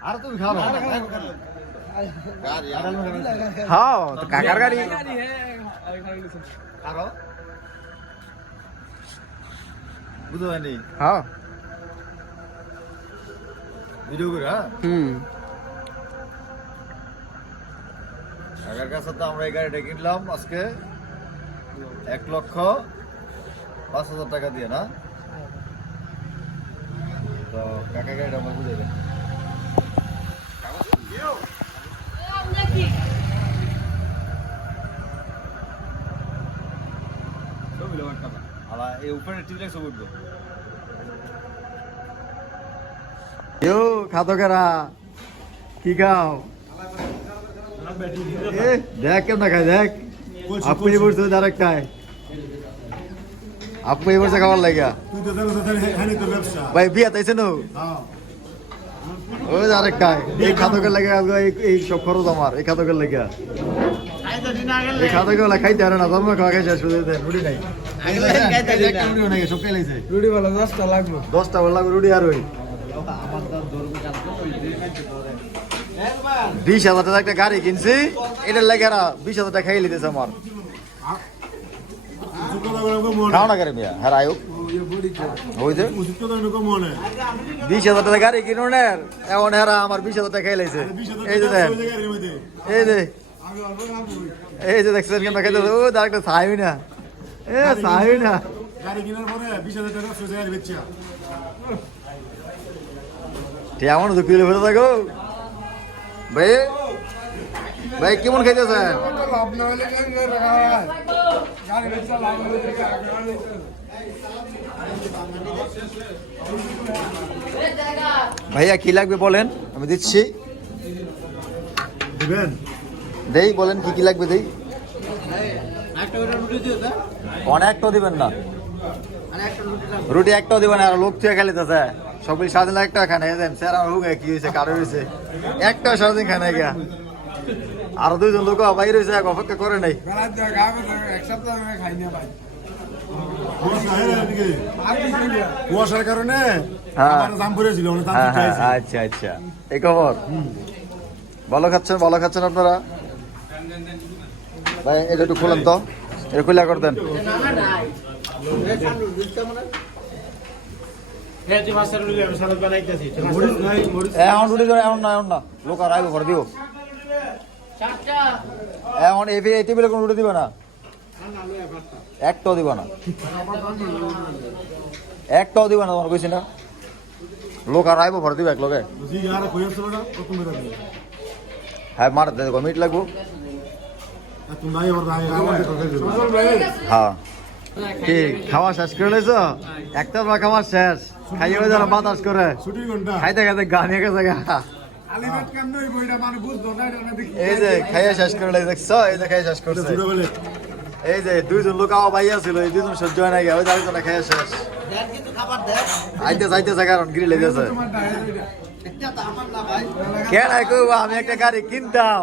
আর তুমি খাও হ্যাঁ তো কাকার গাড়ি। বুঝতে পারিনি। হ্যাঁ। ভিডিও করে হ্যাঁ? হুম। কাকার কাছে তো আমরা এই গাড়িটা কিনলাম আজকে এক লক্ষ পাঁচ হাজার টাকা দিয়ে না? তো কাকা গাড়িটা আমার বুঝে দেন আলা এই উপরে টিভি সব উঠবো। ইউ খাতো কি খাও? দেখ কেমন খায় দেখ। আপু এই বলছে ডাইরেক্ট খায়। আপু এই খাবার লাগা তুই তো জানো তো তাহলে এখানে তো ব্যবসা। ভাই বিয়া তাইছে নো? হ্যাঁ। ওই ডাইরেক্ট খায়। এই খাতকের লাগে এই এই সব খরচ আমার এই খাতকের লাগে এই খাতকের লাগে খাইতে পারে না জন্ম খাওয়া খাই শেষ হয়ে যায় নাই। একটা রুটি দশটা বল লাগবে রুটি আর ওই। বিশ হাজার টাকা একটা গাড়ি কিনছি এটার লাগে আর বিশ হাজার টাকা খাইয়ে লিতেছে আমার। খাও না গাড়ি মিয়া হ্যাঁ আয়ুক মনে বিশ হাজার টাকা গাড়ি কিনুন এখন হেরা আমার বিশ হাজার টাকা এই যে এই যে। এই দেখছেন কেন খাইতে ও ডাক্তার চাইবি না এ চাইবি না গাড়ি কেনার পরে বিশ হাজার টাকা সোজা গাড়ি বেচছে ঠিক এমন তো পিলে ফেলে থাকো। ভাই ভাই কেমন খাইতেছেন ভাইয়া কি লাগবে বলেন? আমি দিচ্ছি। দিবেন? দেই বলেন কি কি লাগবে দেই। অনেকটাও দিবেন না। রুটি একটাও দিবেন না আর লোক তুই সবগুলি সারাদিন এক টাকা খানে দেন স্যার আমার হুগে কি হয়েছে কারও হয়েছে? একটাও সারাদিন খানে গিয়া আর দুইজন লোক বাইরে হয়েছে এক অপেক্ষা করে নাই। কুয়াশার কারণে হ্যাঁ। দাম পড়েছিল অনেক দাম হ্যাঁ হ্যাঁ আচ্ছা আচ্ছা। এই খবর? ভালো খাচ্ছেন ভালো খাচ্ছেন আপনারা? ভাই এটা একটু খুলেন তো। এটা খুলে করে দেন। এখন রুটি ধরে এখন না এখন না। লোক আর আইব ঘর দিও। এখন এই এই টেবিলে কোনো রুটি দিবে না। একটাও দিবে না। একটাও দিবে না তোমার কইছি না। লোক আর আইব ঘর দিবে এক লোকে জি আর কইছিল না? কত মেরা দিবে হ্যাঁ মার দে মিট লাগবো। হ্যাঁ। কি খাওয়া শেষ করে একটা খাওয়া শেষ। খাইয়ে যারা বাতাস করে। খাইতে খাইতে গানে গেছে গা। এই যে খাইয়ে শেষ করে দেখছ? এই যে খাইয়ে শেষ করছে। এই যে দুইজন লোক আওয়া বাইয়া ছিল এই দুইজন সহ্য হয় না গিয়া ওই আরেকজন খাইয়ে শেষ। আইতে যাইতেছে কারণ লেগেছে আমি একটা গাড়ি কিনতাম।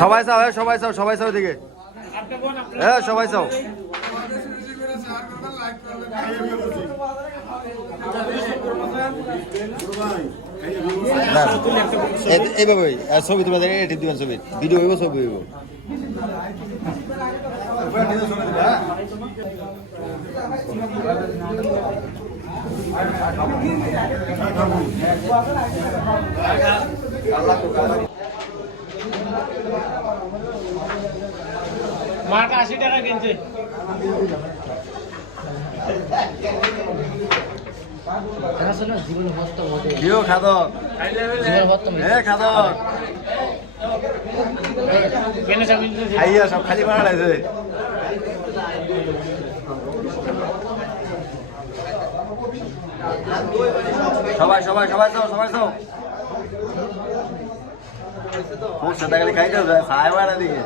সবাই চাও হ্যাঁ সবাই চাও সবাই চাও দিকে হ্যাঁ সবাই চাও। এইভাবে ছবি যায় এটি ছবি। ভিডিও হইব, ছবি হইব। মাটা আশি টাকা কিনছে। কিও খাদক। এ খাদক। কেনে সব খালি মারা লাগছে। সবাই সবাই সবাই তো সবাই তো পৌঁছে থাকলে খাইতে হবে খায় না দিকে।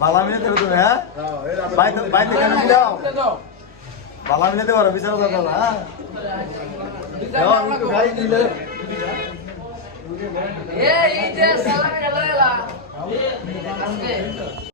বালা মিলে দেবে তুমি হ্যাঁ? বাইতে কেন মিলাও বালা মিলে দেবো বিচার না হ্যাঁ? যাও, আমি একটু খাই